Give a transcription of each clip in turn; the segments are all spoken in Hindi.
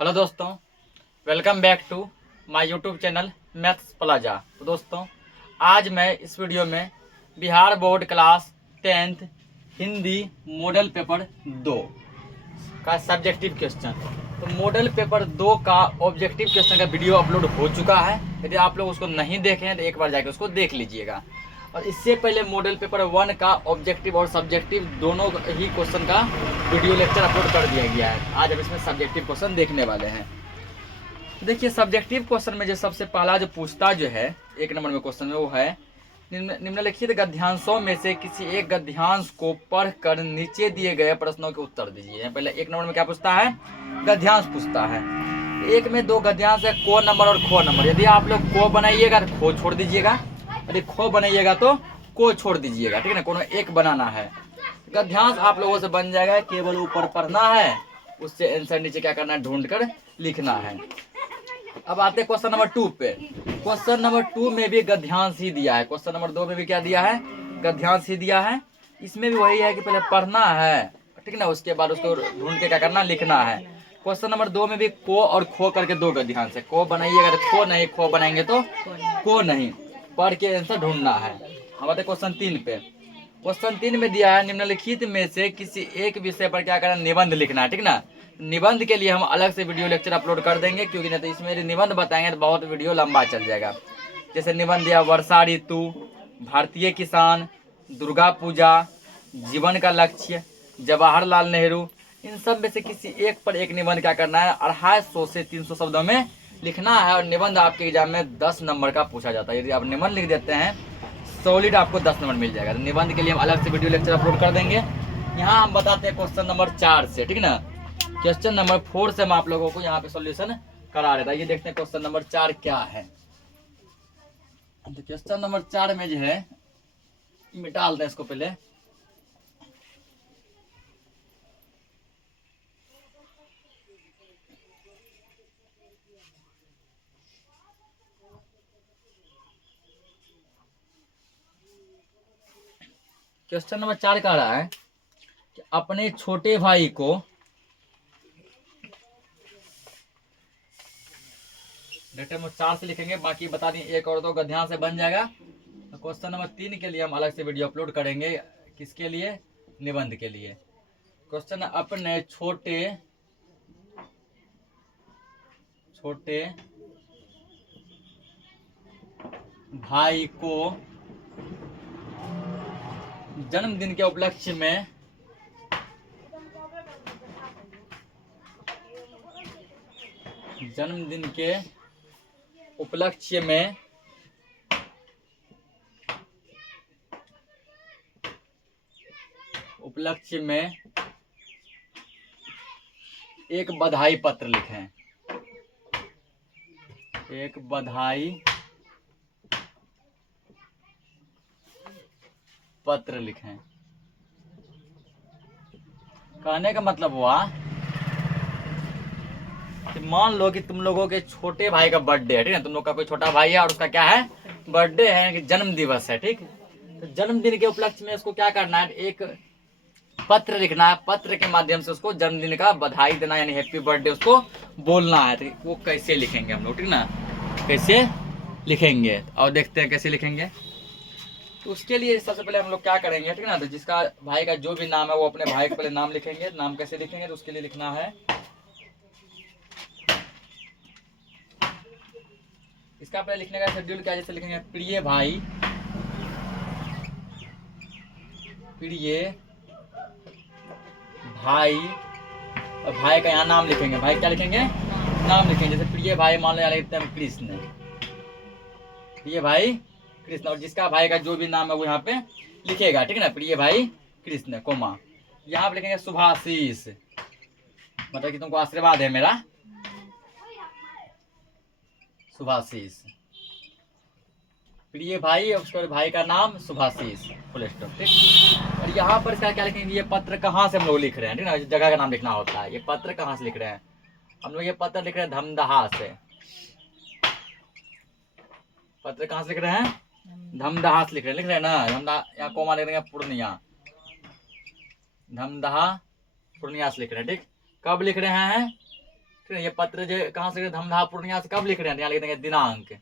हेलो दोस्तों, welcome back to my YouTube channel maths plaza. तो दोस्तों, आज मैं इस वीडियो में Bihar board class 10th Hindi model paper 2 का सब्जेक्टिव क्वेश्चन, तो मॉडल पेपर 2 का ऑब्जेक्टिव क्वेश्चन का वीडियो अपलोड हो चुका है। यदि आप लोग उसको नहीं देखे हैं तो एक बार जाकर उसको देख लीजिएगा। और इससे पहले मॉडल पेपर 1 का ऑब्जेक्टिव और सब्जेक्टिव दोनों ही क्वेश्चन का वीडियो लेक्चर अपलोड कर दिया गया है। आज हम इसमें सब्जेक्टिव क्वेश्चन देखने वाले हैं। देखिए, सब्जेक्टिव क्वेश्चन में जो सबसे पहला जो पूछता जो है 1 नंबर में क्वेश्चन में, वो है निम्नलिखित गद्यांशों में से किसी एक गद्यांश को पढ़कर नीचे दिए गए प्रश्नों के उत्तर दीजिए। पहले 1 नंबर में क्या पूछता है? गद्यांश पूछता है। एक में 2 गद्यांश है, को नंबर और खो नंबर। यदि आप लोग को बनाइएगा तो खो छोड़ दीजिएगा, यदि खो बनाइएगा तो को छोड़ दीजिएगा, ठीक है ना। कोनो एक बनाना है। गद्यांश आप लोगों से बन जाएगा, केवल ऊपर पढ़ना है, उससे आंसर नीचे क्या करना है, ढूंढ कर लिखना है। अब आते हैं क्वेश्चन नंबर 2 पे। क्वेश्चन नंबर 2 में भी गद्यांश ही दिया है। क्वेश्चन नंबर 2 में भी क्या दिया है? गद्यांश ही दिया है। इसमें भी वही है कि पहले पढ़ना है, ठीक ना, उसके बाद उसको ढूंढ के क्या करना, लिखना है। क्वेश्चन नंबर 2 में भी को और खो करके 2 गद्यांश है। को बनाइएगा तो खो नहीं, खो बनाएंगे तो को नहीं। पढ़ के आंसर ढूंढना है। हम आते क्वेश्चन 3 पे। क्वेश्चन 3 में दिया है निम्नलिखित में से किसी एक विषय पर क्या करना, निबंध लिखना है, ठीक ना। निबंध के लिए हम अलग से वीडियो लेक्चर अपलोड कर देंगे, क्योंकि नहीं तो इसमें यदि निबंध बताएंगे तो बहुत वीडियो लंबा चल जाएगा। जैसे निबंध दिया वर्षा ऋतु, भारतीय किसान, दुर्गा पूजा, जीवन का लक्ष्य, जवाहरलाल नेहरू। इन सब में से किसी एक पर एक निबंध क्या करना है, 250 से 300 शब्दों में लिखना है। और निबंध आपके एग्जाम में 10 नंबर का पूछा जाता है। यदि आप निबंध लिख देते हैं सॉलिड आपको 10 नंबर मिल जाएगा। तो निबंध के लिए हम अलग से वीडियो लेक्चर अपलोड कर देंगे। यहाँ हम बताते हैं क्वेश्चन नंबर 4 से, ठीक ना। क्वेश्चन नंबर 4 से हम आप लोगों को यहाँ पे सॉल्यूशन करा रहे थे। ये देखते हैं क्वेश्चन नंबर 4 क्या है। तो क्वेश्चन नंबर 4 में जो है, मिटा लेते हैं इसको पहले। क्वेश्चन नंबर 4 कह रहा है कि अपने छोटे भाई को लेटर में 4 से लिखेंगे, बाकी बता दें 1 और 2 गद्यांश से बन जाएगा। तो क्वेश्चन नंबर 3 के लिए हम अलग से वीडियो अपलोड करेंगे। किसके लिए? निबंध के लिए। क्वेश्चन अपने छोटे भाई को जन्मदिन के उपलक्ष्य में एक बधाई पत्र लिखें। एक बधाई पत्र लिखें। कहने का मतलब हुआ कि मान लो कि तुम लोगों के छोटे भाई का बर्थडे है, ठीक है। तुम लोग का कोई छोटा भाई है और उसका क्या है, बर्थडे है, कि जन्म दिवस है, ठीक। तो जन्मदिन के उपलक्ष्य में उसको क्या करना है, एक पत्र लिखना है। पत्र के माध्यम से उसको जन्मदिन का बधाई देना, यानी हैप्पी बर्थडे उसको बोलना है। तो वो कैसे लिखेंगे हम लोग, ठीक ना, कैसे लिखेंगे और देखते हैं कैसे लिखेंगे। तो उसके लिए सबसे पहले हम लोग क्या करेंगे, ठीक ना, तो जिसका भाई का जो भी नाम है वो अपने भाई का पहले नाम लिखेंगे। नाम कैसे लिखेंगे, तो उसके लिए लिखना है, इसका पहले लिखने का शेड्यूल क्या, जैसे लिखेंगे प्रिय भाई, और भाई का यहाँ नाम लिखेंगे। भाई क्या लिखेंगे, नाम लिखेंगे। जैसे प्रिय भाई मान लो यहाँ लिखते हैं कृष्ण, प्रिय भाई कृष्ण, और जिसका भाई का जो भी नाम है वो यहाँ पे लिखेगा, ठीक है ना, प्रिय भाई कृष्ण, कोमा। यहाँ पे लिखेंगे शुभाशीष, मतलब कि तुमको आशीर्वाद है मेरा, शुभाशीष। प्रिय भाई और उसके भाई का नाम शुभाशीष, फुल स्टॉप, ठीक। और यहाँ पर क्या क्या लिखेंगे, ये पत्र कहाँ से हम लोग लिख रहे हैं, ठीक ना, जगह का नाम लिखना होता है। ये पत्र कहाँ से लिख रहे हैं हम लोग, ये पत्र लिख रहे हैं धमदाहा से। पत्र कहाँ से लिख रहे हैं, धमदाहा से लिख रहे हैं ना। धमदाहा यहाँ कोमा लिख रहे हैं, पूर्णिया, धमदाहा पूर्णिया से लिख रहे हैं, ठीक। कब लिख रहे हैं, ठीक है। ये पत्र जो कहाँ से धमधा पूर्णिया से कब लिख रहे हैं, यहाँ लिख देंगे दिनांक,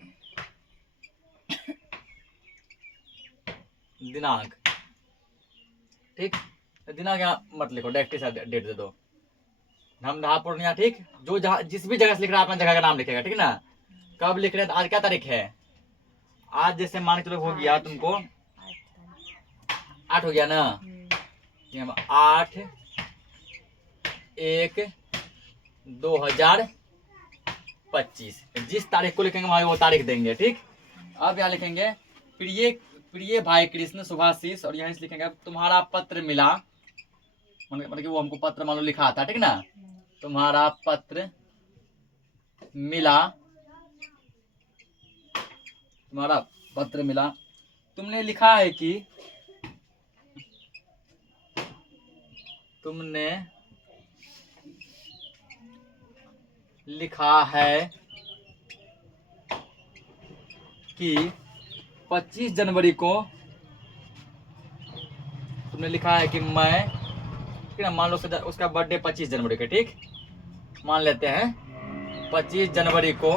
दिनांक, ठीक। दिनांक यहाँ मत लिखो, डायरेक्ट से डेट दे दो, धमधा पूर्णिया, ठीक। जो जहाँ जिस भी जगह से लिख रहा है अपना जगह का नाम लिखेगा, ठीक ना। कब लिख रहे हैं, तो आज क्या तारीख है, आज जैसे मान के चलो हो गया तुमको 8 हो गया ना, ये हम 8/1/2025 जिस तारीख को लिखेंगे वहां वो तारीख देंगे, ठीक। अब यहाँ लिखेंगे प्रिय प्रिय भाई कृष्ण शुभाशीष, और यहाँ से लिखेंगे अब तुम्हारा पत्र मिला, मतलब कि वो हमको पत्र मान लो लिखा था, ठीक ना। तुम्हारा पत्र मिला, तुम्हारा पत्र मिला, तुमने लिखा है कि, तुमने लिखा है कि 25 जनवरी को, तुमने लिखा है कि मैं, ठीक है, मान लो उसका बर्थडे 25 जनवरी को, ठीक, मान लेते हैं 25 जनवरी को।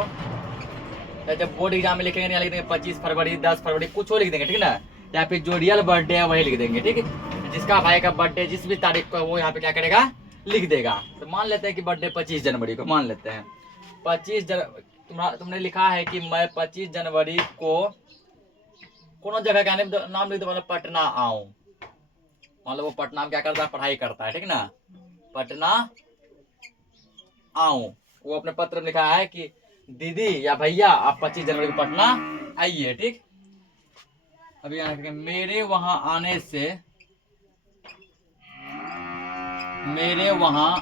जब बोर्ड एग्जाम में लिखेंगे यहाँ लिख देंगे 25 फरवरी, 10 फरवरी, कुछ और लिख देंगे, ठीक ना। या फिर जो रियल बर्थडे है वही लिख देंगे, ठीक। जिसका भाई का बर्थडे जिस भी तारीख को वो यहाँ पे क्या करेगा, लिख देगा। तो मान लेते हैं कि बर्थडे 25 जनवरी को, मान लेते हैं 25 तुमने लिखा है कि मैं 25 जनवरी को कोनो जगह का नाम लिख दो, मतलब पटना आऊं, मान लो वो पटना में क्या करता है, पढ़ाई करता है, ठीक ना। पटना आऊं, वो अपने पत्र में लिखा है कि दीदी या भैया आप 25 जनवरी को पटना आइए, ठीक। अभी यहाँ लिखेंगे मेरे वहां आने से, मेरे वहां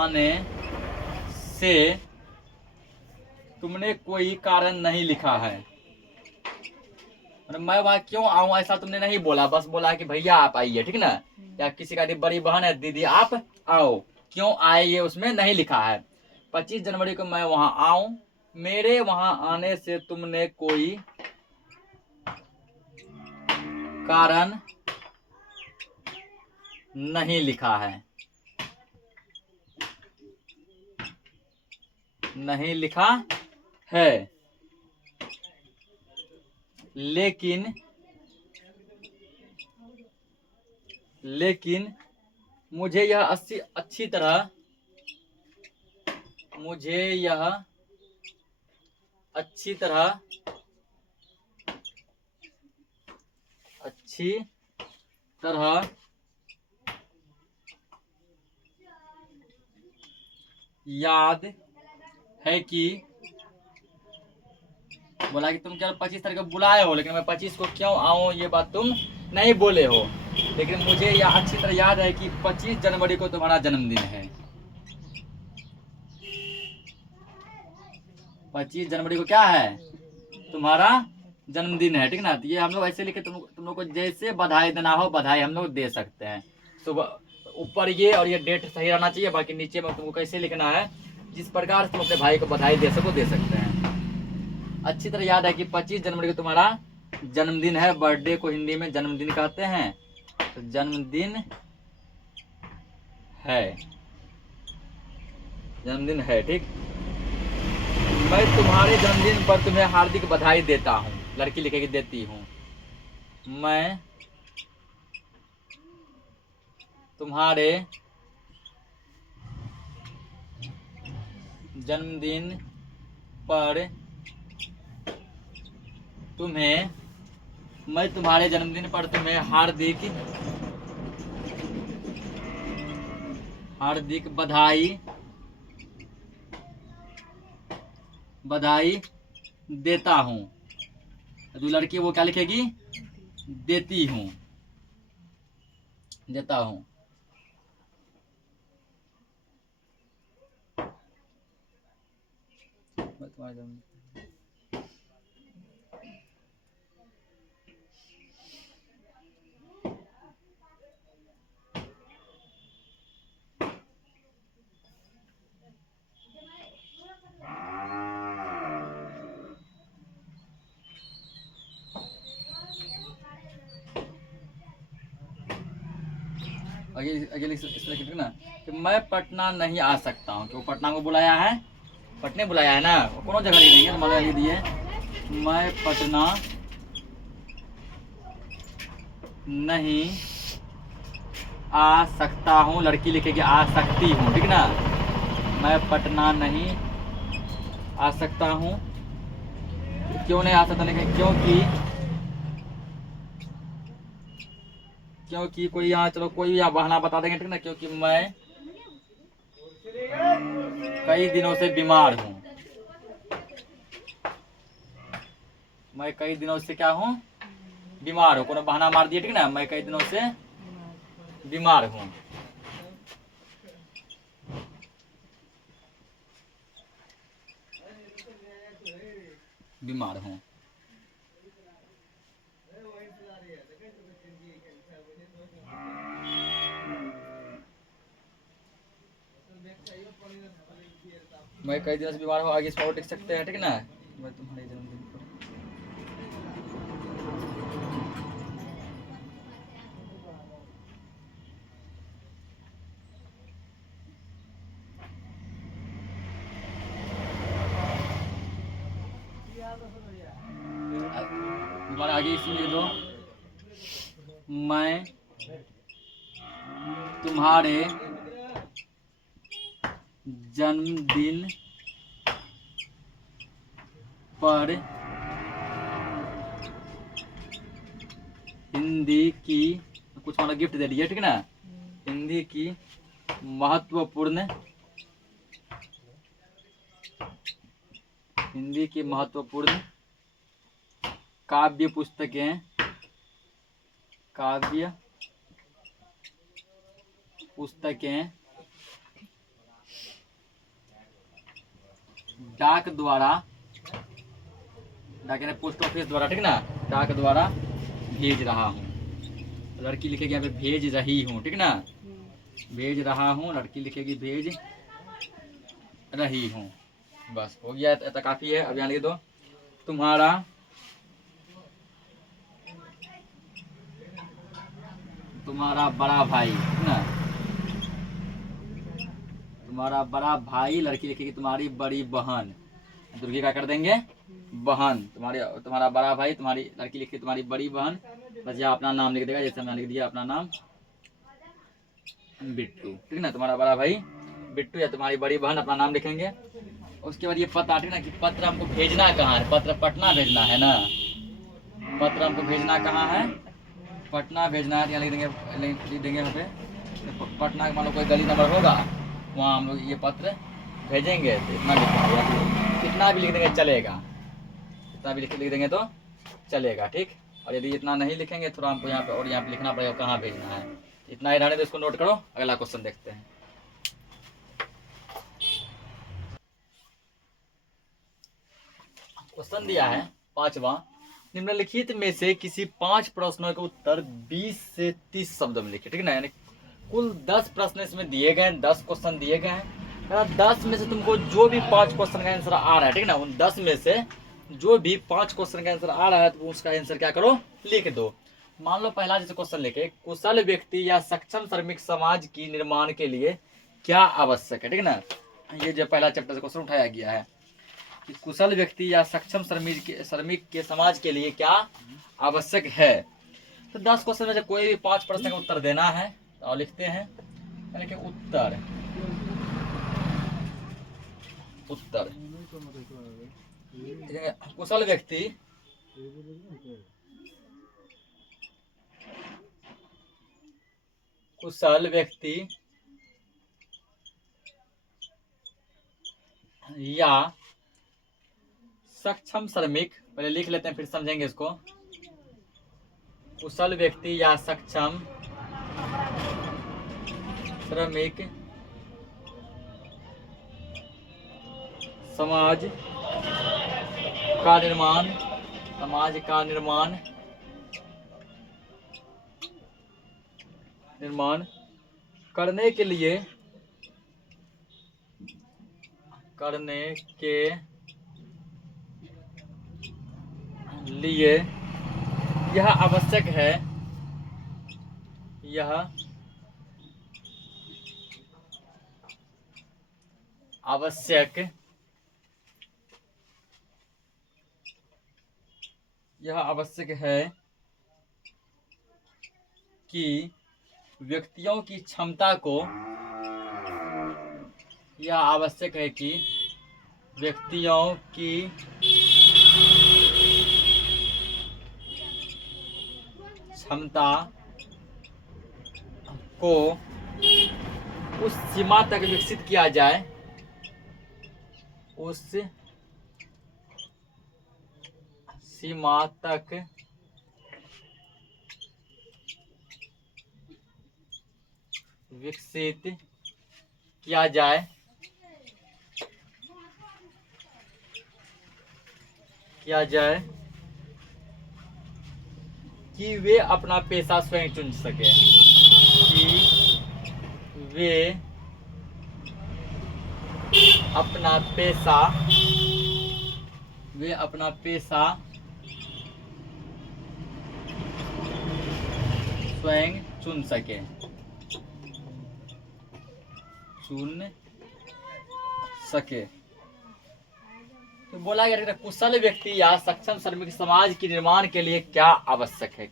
आने से तुमने कोई कारण नहीं लिखा है, मैं वहां क्यों आऊं ऐसा तुमने नहीं बोला, बस बोला कि भैया आप आइए, ठीक ना। या किसी का बड़ी बहन है, दीदी आप आओ, क्यों आए ये उसमें नहीं लिखा है। 25 जनवरी को मैं वहां आऊं, मेरे वहां आने से तुमने कोई कारण नहीं लिखा है, नहीं लिखा है, लेकिन मुझे यह अच्छी तरह, मुझे यह अच्छी तरह याद है कि, बोला कि तुम केवल 25 तारीख को बुलाए हो, लेकिन मैं 25 को क्यों आऊं ये बात तुम नहीं बोले हो, लेकिन मुझे यह अच्छी तरह याद है कि 25 जनवरी को तुम्हारा जन्मदिन है। 25 जनवरी को क्या है, तुम्हारा जन्मदिन है, ठीक ना। तो ये हम लोग ऐसे लिखे, तुम लोग को जैसे बधाई देना हो बधाई हम लोग दे सकते हैं। सुबह ऊपर ये और ये डेट सही रहना चाहिए, बाकी नीचे में तुमको कैसे लिखना है, जिस प्रकार से तुम अपने भाई को बधाई दे सकते हैं। अच्छी तरह याद है कि 25 जनवरी को तुम्हारा जन्मदिन है, बर्थडे को हिंदी में जन्मदिन कहते हैं, तो जन्मदिन है, ठीक। मैं तुम्हारे जन्मदिन पर तुम्हें हार्दिक बधाई देता हूँ, लड़की लिखेगी देती हूँ। मैं तुम्हारे जन्मदिन पर तुम्हें हार्दिक बधाई देता हूँ। जो लड़की वो क्या लिखेगी, देती हूँ, देता हूँ। अगले इसमें लिखिए ना कि मैं पटना नहीं आ सकता हूँ, क्यों पटना को बुलाया है, पटने बुलाया है ना, कौन जगह लिख देंगे तो मान लिख दिए मैं पटना नहीं आ सकता हूँ, लड़की लिखेगी आ सकती हूँ, ठीक ना। मैं पटना नहीं आ सकता हूँ, क्यों नहीं आ सकता लिखेंगे क्योंकि कोई यहाँ, चलो कोई भी यहाँ बहाना बता देंगे, ठीक ना, क्योंकि मैं कई दिनों से बीमार हूँ, मैं कई दिनों से क्या हूँ, बीमार हूँ, कोनो बहाना मार दिए, ठीक ना, मैं कई दिनों से बीमार हूँ। बीमार हूँ। मैं कई दिनों से बीमार हूँ, आगे इसमें और लिख सकते हैं, ठीक ना। मैं तुम्हारे जन्मदिन पर तुम्हारे आगे इसलिए दो मैं तुम्हारे जन्मदिन पर हिंदी की कुछ मतलब गिफ्ट दे दिए, ठीक ना, हिंदी की महत्वपूर्ण काव्य पुस्तकें डाक यानी पोस्ट ऑफिस द्वारा, ठीक ना, डाक द्वारा भेज रहा हूँ। लड़की लिखेगी यहाँ पे भेज रही हूँ, ठीक ना, भेज रहा हूँ, लड़की लिखेगी भेज रही हूँ। बस हो गया, इतना काफी है। अब यहाँ लिख दो तुम्हारा बड़ा भाई, ठीक ना, तुम्हारा बड़ा भाई, लड़की लिखेगी तुम्हारी बड़ी बहन, दुर्गी क्या कर देंगे, बहन, तुम्हारा बड़ा भाई, तुम्हारी लड़की लिखी तुम्हारी बड़ी बहन, बस यहाँ अपना नाम लिख देगा, जैसे मैंने लिख दिया अपना नाम बिट्टू, ठीक ना, तुम्हारा बड़ा भाई बिट्टू या तुम्हारी बड़ी बहन, अपना नाम लिखेंगे। उसके बाद ये पता, ठीक ना, कि पत्र हमको भेजना कहाँ है, पत्र पटना भेजना है ना, पत्र हमको भेजना कहाँ है, पटना भेजना है, यहाँ लिख देंगे यहाँ पे पटना, मान लो कोई गली नंबर होगा वहाँ हम लोग ये पत्र भेजेंगे, तो इतना लिखेंगे, इतना भी लिख देंगे चलेगा, इतना भी लिख देंगे तो चलेगा, ठीक। और यदि इतना नहीं लिखेंगे थोड़ा हमको यहाँ पे और यहाँ पे लिखना पड़ेगा कहाँ भेजना है। इतना ही रहने दो, इसको नोट करो, अगला क्वेश्चन देखते हैं। क्वेश्चन दिया है 5वां, निम्नलिखित में से किसी 5 प्रश्नों के उत्तर 20 से 30 शब्दों में लिखिए, ठीक ना, यानी कुल 10 प्रश्न इसमें दिए गए हैं, 10 क्वेश्चन दिए गए हैं, 10 में से तुमको जो भी 5 क्वेश्चन का आंसर आ रहा है, ठीक ना, उन 10 में से जो भी 5 क्वेश्चन का आंसर आ रहा है तो उसका आंसर क्या करो, लिख दो। मान लो पहला जैसे क्वेश्चन लिखे, कुशल व्यक्ति या सक्षम श्रमिक समाज की निर्माण के लिए क्या आवश्यक है, ठीक ना, ये जो पहला चैप्टर से क्वेश्चन उठाया गया है कि कुशल व्यक्ति या सक्षम श्रमिक के समाज के लिए क्या आवश्यक है। तो 10 क्वेश्चन में से कोई भी 5 प्रश्न का उत्तर देना है, तो लिखते हैं उत्तर कुशल व्यक्ति या सक्षम श्रमिक, पहले लिख लेते हैं फिर समझेंगे इसको, कुशल व्यक्ति या सक्षम श्रमिक समाज का निर्माण करने के लिए यह आवश्यक है आवश्यक यह आवश्यक है कि व्यक्तियों की क्षमता को यह आवश्यक है कि व्यक्तियों की क्षमता को उस सीमा तक विकसित किया जाए, उस सीमा तक विकसित किया जाए कि वे अपना पेशा स्वयं चुन सके, कि वे अपना पेशा स्वयं चुन सके। तो बोला गया कि कुशल व्यक्ति या सक्षम श्रमिक समाज के निर्माण के लिए क्या आवश्यक है।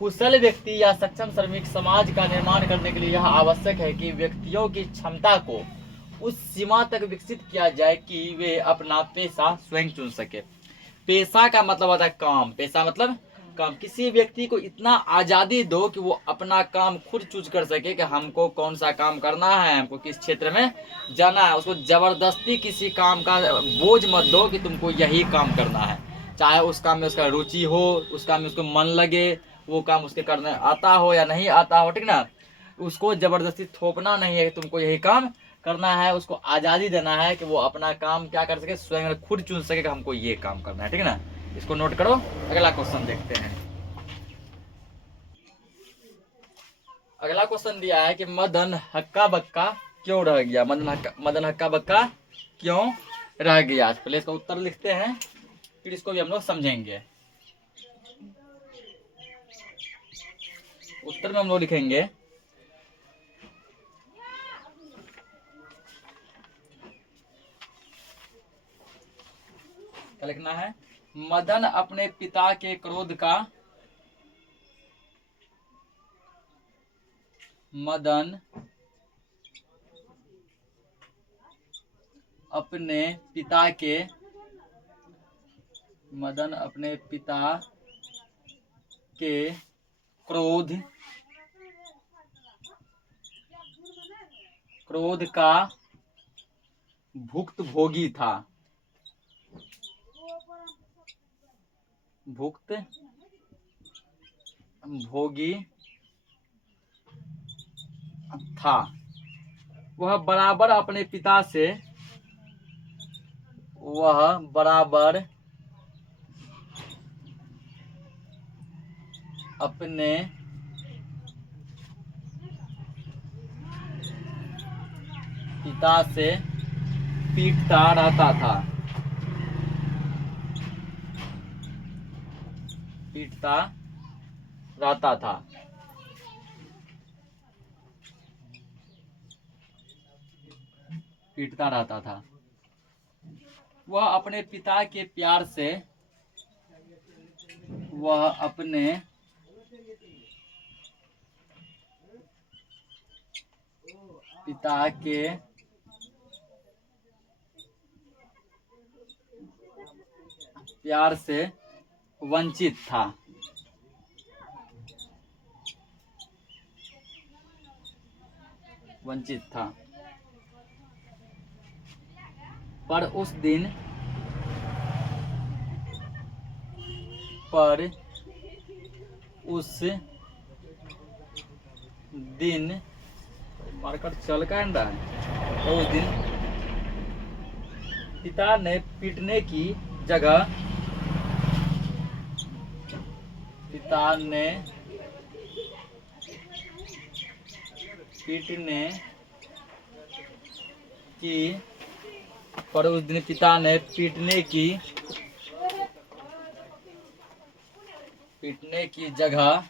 कुशल व्यक्ति या सक्षम श्रमिक समाज का निर्माण करने के लिए यह आवश्यक है कि व्यक्तियों की क्षमता को उस सीमा तक विकसित किया जाए कि वे अपना पेशा स्वयं चुन सके। पेशा का मतलब होता है काम, पेशा मतलब काम। किसी व्यक्ति को इतना आज़ादी दो कि वो अपना काम खुद चूज कर सके कि हमको कौन सा काम करना है, हमको किस क्षेत्र में जाना है। उसको जबरदस्ती किसी काम का बोझ मत दो कि तुमको यही काम करना है, चाहे उस काम में उसका रुचि हो, उस काम में उसको मन लगे, वो काम उसके करने आता हो या नहीं आता हो, ठीक ना। उसको जबरदस्ती थोपना नहीं है कि तुमको यही काम करना है। उसको आज़ादी देना है कि वो अपना काम क्या कर सके, स्वयं खुद चुन सके कि हमको ये काम करना है, ठीक है ना। इसको नोट करो। अगला क्वेश्चन देखते हैं। अगला क्वेश्चन दिया है कि मदन हक्का बक्का क्यों रह गया। मदन हक्का बक्का क्यों रह गया। पहले इसका उत्तर लिखते हैं, फिर इसको भी हम लोग समझेंगे। उत्तर में हम लोग लिखेंगे क्या लिखना है। मदन अपने पिता के क्रोध का मदन अपने पिता के क्रोध का भुक्तभोगी था। वह बराबर अपने पिता से अपने पिता से पीटता रहता था। वह अपने पिता के प्यार से वंचित था। पर उस दिन मार्कर चल का रहा है। तो उस दिन पिता ने पीटने की जगह पीटने की जगह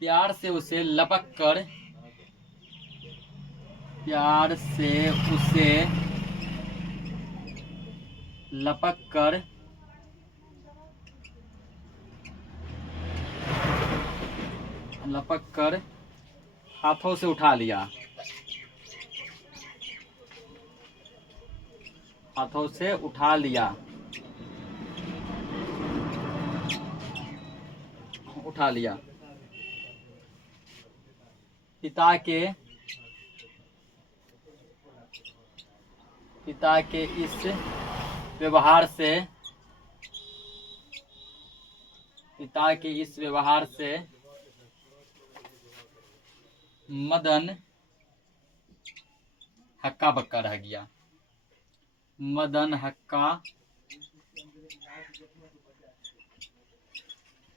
प्यार से उसे लपक कर, प्यार से उसे लपक कर हाथों से उठा लिया, हाथों से उठा लिया, उठा लिया। पिता के इस व्यवहार से, पिता के इस व्यवहार से मदन हक्का बक्का रह गया, मदन हक्का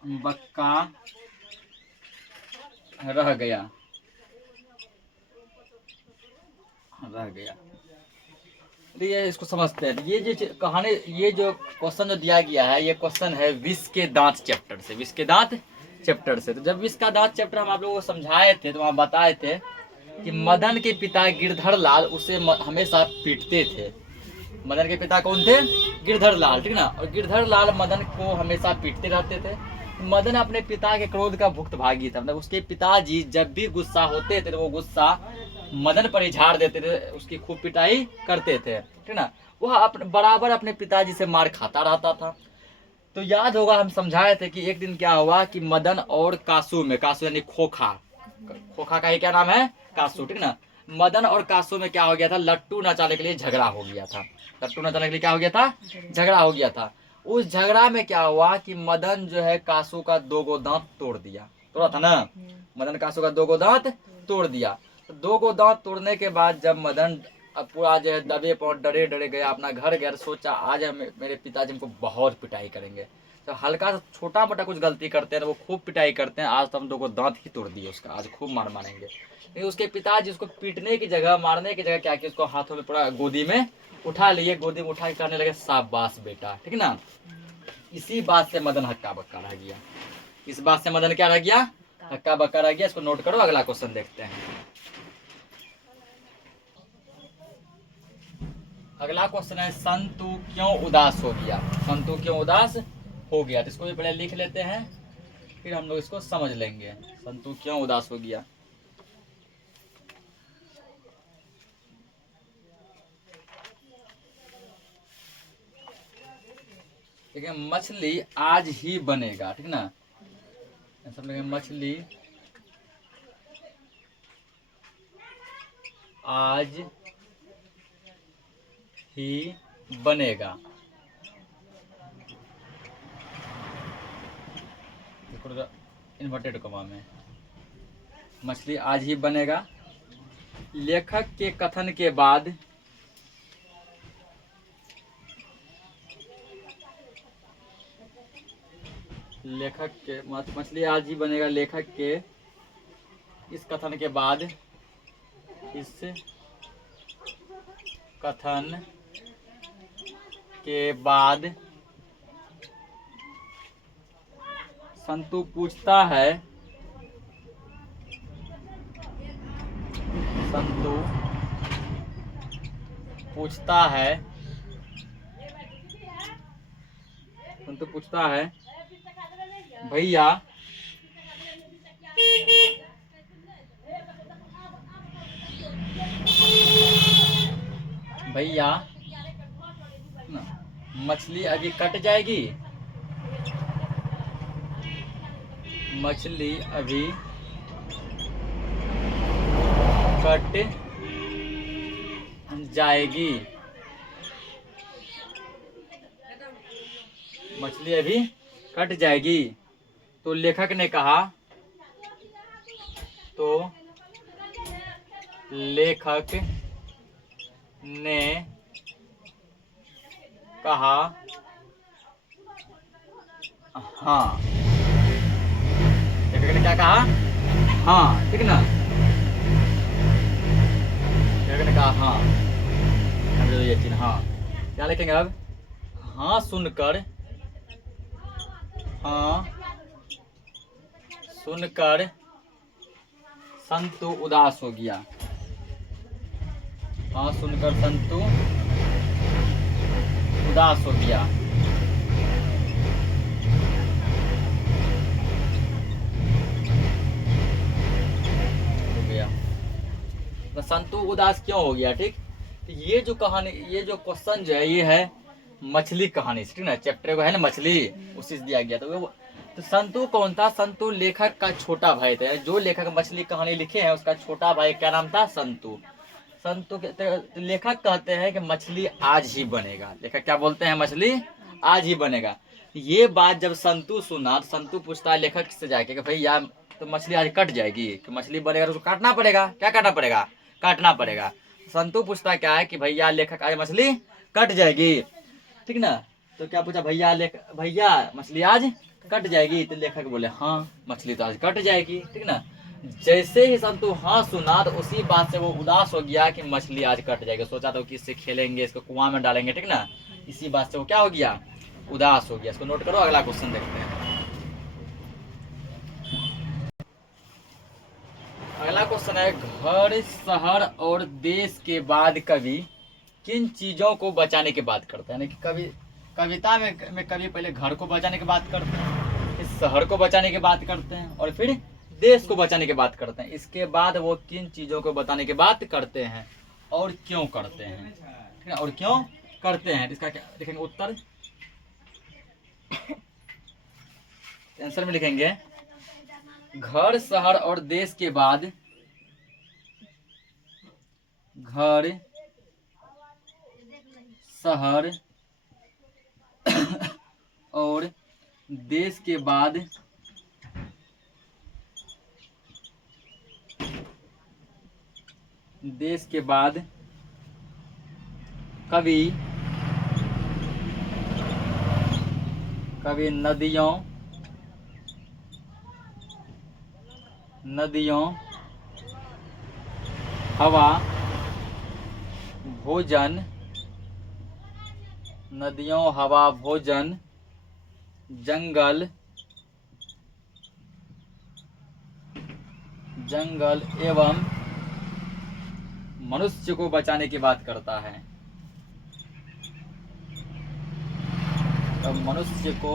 बक्का रह गया, ये इसको समझते हैं। ये जो कहानी, ये जो क्वेश्चन जो दिया गया है, ये क्वेश्चन है विष के दांत चैप्टर से, विष के दांत चैप्टर से। तो जब विष का दांत चैप्टर हम आप लोगों को समझाए थे, तो वहाँ बताए थे कि मदन के पिता गिरधर लाल उसे हमेशा पीटते थे। मदन के पिता कौन थे? गिरधर लाल, ठीक ना। और गिरधर लाल मदन को हमेशा पीटते रहते थे। मदन अपने पिता के क्रोध का भुक्तभागी था, मतलब उसके पिताजी जब भी गुस्सा होते थे तो वो गुस्सा मदन पर ही झाड़ देते थे, उसकी खूब पिटाई करते थे, ठीक ना। वह बराबर अपने पिताजी से मार खाता रहता था। तो याद होगा हम समझाए थे कि एक दिन क्या हुआ कि मदन और कासू में, कासू यानी खोखा, खोखा का ही क्या नाम है? कासू, ठीक ना। मदन और कासू में क्या हो गया था? लट्टू नचाने के लिए झगड़ा हो गया था। लट्टू नचाने के लिए क्या हो गया था? झगड़ा हो गया था। उस झगड़ा में क्या हुआ कि मदन जो है कासू का 2 दांत तोड़ दिया, तोड़ा था ना। मदन कासू का 2 दांत तोड़ दिया। तो 2 दांत तोड़ने के बाद जब मदन पूरा जो है दबे पांव डरे डरे गया अपना घर गया, सोचा आज मेरे पिताजी हमको बहुत पिटाई करेंगे। तो हल्का सा छोटा मोटा कुछ गलती करते हैं तो वो खूब पिटाई करते हैं। आज तो हम 2 दांत ही तोड़ दिए उसका, आज खूब मार मारेंगे। लेकिन उसके पिताजी उसको पीटने की जगह, मारने की जगह क्या किया, उसको हाथों में पूरा गोदी में उठा लिए, गोदी में उठा के कहने लगे शाबाश बेटा, ठीक ना। इसी बात से मदन हक्का बक्का रह गया। इस बात से मदन क्या रह गया? हक्का बक्का रह गया। इसको नोट करो, अगला क्वेश्चन देखते हैं। अगला क्वेश्चन है संतु क्यों उदास हो गया? संतु क्यों उदास हो गया? तो इसको भी पहले लिख लेते हैं, फिर हम लोग इसको समझ लेंगे। संतु क्यों उदास हो गया? देखिए, मछली आज ही बनेगा, ठीक ना। सब लोग मछली आज ही बनेगा। इन्वर्टेड कॉमा में मछली आज ही बनेगा। लेखक के कथन के बाद लेखक के मछली आज ही बनेगा। लेखक के इस कथन के बाद, इस कथन के बाद संतु पूछता है, संतु पूछता है, संतु पूछता है भैया भैया मछली अभी कट जाएगी? मछली अभी कट जाएगी। मछली अभी कट जाएगी। तो लेखक ने कहा, तो लेखक ने कहा हाँ। लेखक ने क्या कहा? हाँ, ठीक ना। लेखक ने कहा हाँ। ये चीज हाँ क्या लिखेंगे अब? हाँ सुनकर, हाँ सुनकर संतु उदास हो गया। हाँ सुनकर संतु उदास हो गया। हो गया तो संतु उदास क्यों हो गया। ठीक, तो ये जो कहानी, ये जो क्वेश्चन जो है ये है मछली कहानी से, ठीक ना। चैप्टर को है ना मछली, उसी से दिया गया। तो संतु कौन था? संतु लेखक का छोटा भाई था। जो लेखक मछली कहानी लिखे हैं उसका छोटा भाई क्या नाम था? संतु। संतु तो लेखक कहते हैं कि मछली आज ही बनेगा। लेखक क्या बोलते हैं? मछली आज ही बनेगा। ये बात जब संतु सुना तो संतु पूछता है लेखक से जाके कि भाई यार तो मछली आज कट जाएगी, कि मछली बनेगा तो उसको काटना पड़ेगा। क्या काटना पड़ेगा? काटना पड़ेगा। संतु पूछता क्या है कि भैया लेखक आज मछली कट जाएगी, ठीक ना। तो क्या पूछा? भैया मछली आज कट जाएगी। तो लेखक बोले हाँ मछली तो आज कट जाएगी, ठीक ना। जैसे ही संतु हाँ सुना तो उसी बात से वो उदास हो गया कि मछली आज कट जाएगी। सोचा तो कि इससे खेलेंगे, इसको कुआं में डालेंगे, ठीक ना। इसी बात से वो क्या हो गया? उदास हो गया। इसको नोट करो। अगला क्वेश्चन देखते हैं। अगला क्वेश्चन है घर, शहर और देश के बाद कवि किन चीजों को बचाने की बात करता है? यानी कि कविता में कवि पहले घर को बचाने की बात करते हैं, फिर शहर को बचाने की बात करते हैं और फिर देश को बचाने की बात करते हैं। इसके बाद वो किन चीजों को बताने की बात करते हैं और क्यों करते हैं, ठीक है। और क्यों करते हैं इसका क्या लिखेंगे? उत्तर आंसर में लिखेंगे घर, शहर और देश के बाद घर, शहर और देश के बाद कवि नदियों, हवा, भोजन, नदियों, हवा, भोजन, जंगल एवं मनुष्य को बचाने की बात करता है। तो मनुष्य को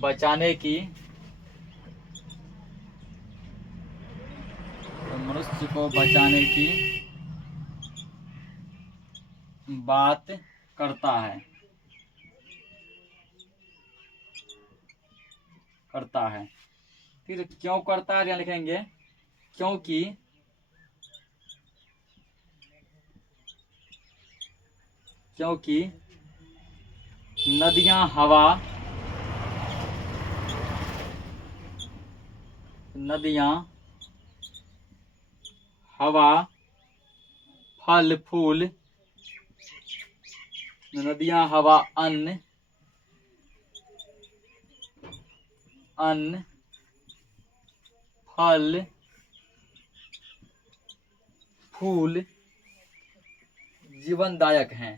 बचाने की बात करता है। फिर क्यों करता है? लिखेंगे क्योंकि नदियां, हवा, फल फूल, नदियां, हवा, अन्न, फल फूल जीवनदायक हैं।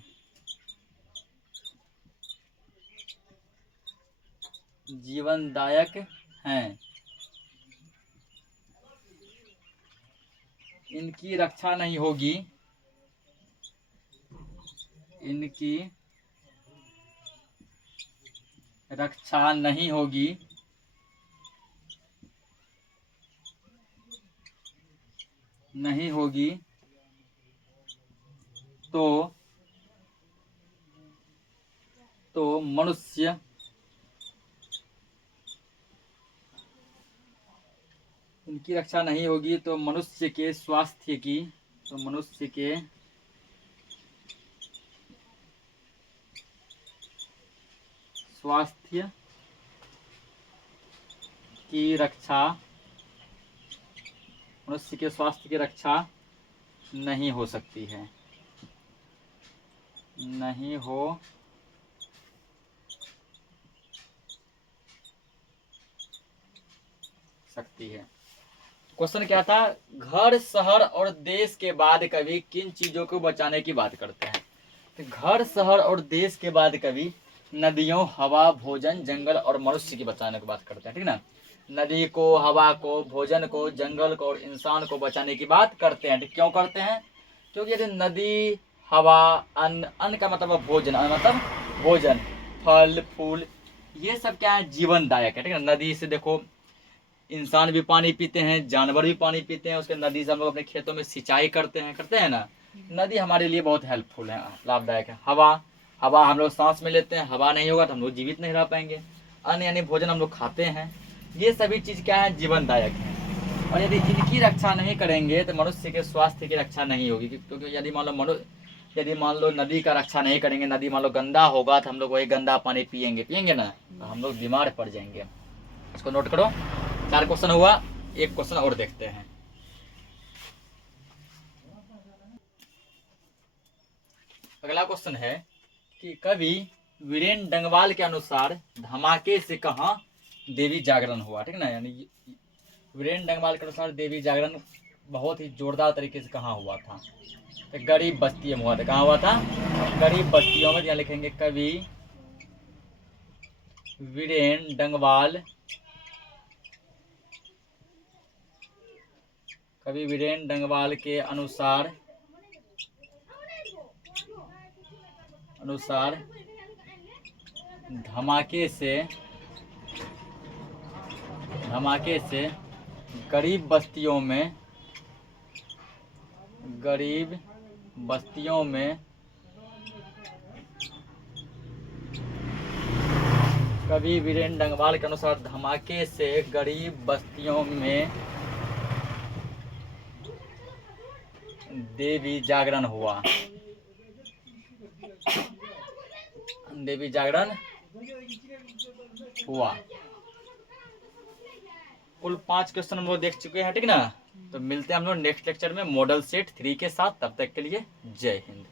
इनकी रक्षा नहीं होगी, तो मनुष्य इनकी रक्षा नहीं होगी तो मनुष्य के स्वास्थ्य की रक्षा नहीं हो सकती है। क्वेश्चन क्या था? घर, शहर और देश के बाद कवि किन चीजों को बचाने की बात करते हैं? तो घर, शहर और देश के बाद कवि नदियों, हवा, भोजन, जंगल और मनुष्य की बचाने की बात करते हैं, ठीक ना। नदी को, हवा को, भोजन को, जंगल को और इंसान को बचाने की बात करते हैं। क्यों करते हैं? क्योंकि यदि नदी, हवा, अन्न, अन्न का मतलब भोजन, अन्न मतलब भोजन, फल फूल, ये सब क्या है? जीवनदायक है, ठीक है। नदी से देखो इंसान भी पानी पीते हैं, जानवर भी पानी पीते हैं, उसके नदी से हम लोग अपने खेतों में सिंचाई करते हैं ना। नदी हमारे लिए बहुत हेल्पफुल है, लाभदायक है। हवा, हवा हम लोग सांस में लेते हैं, हवा नहीं होगा तो हम लोग जीवित नहीं रह पाएंगे। अन्न यानी भोजन हम लोग खाते हैं, ये सभी चीज़ क्या है? जीवनदायक है। और यदि इनकी रक्षा नहीं करेंगे तो मनुष्य के स्वास्थ्य की रक्षा नहीं होगी। क्योंकि यदि मान लो नदी का रक्षा नहीं करेंगे, नदी मान लो गंदा होगा तो हम लोग वही गंदा पानी पियेंगे ना, तो हम लोग बीमार पड़ जाएंगे। इसको नोट करो। 4 क्वेश्चन हुआ, एक क्वेश्चन और देखते हैं। अगला क्वेश्चन है कि कवि वीरेन डंगवाल के अनुसार धमाके से कहाँ देवी जागरण हुआ, ठीक ना। यानी वीरेन डंगवाल के अनुसार देवी जागरण बहुत ही जोरदार तरीके से कहाँ हुआ था? तो गरीब बस्तियों में हुआ था। कहाँ हुआ था? गरीब बस्तियों में। यहाँ लिखेंगे कवि वीरेन डंगवाल, कवि वीरेन डंगवाल के अनुसार धमाके से गरीब बस्तियों में कवि वीरेन डंगवाल के अनुसार धमाके से गरीब बस्तियों में देवी जागरण हुआ। देवी जागरण हुआ। कुल 5 क्वेश्चन हम लोग देख चुके हैं, ठीक ना। तो मिलते हैं हम लोग नेक्स्ट लेक्चर में मॉडल सेट 3 के साथ। तब तक के लिए जय हिंद।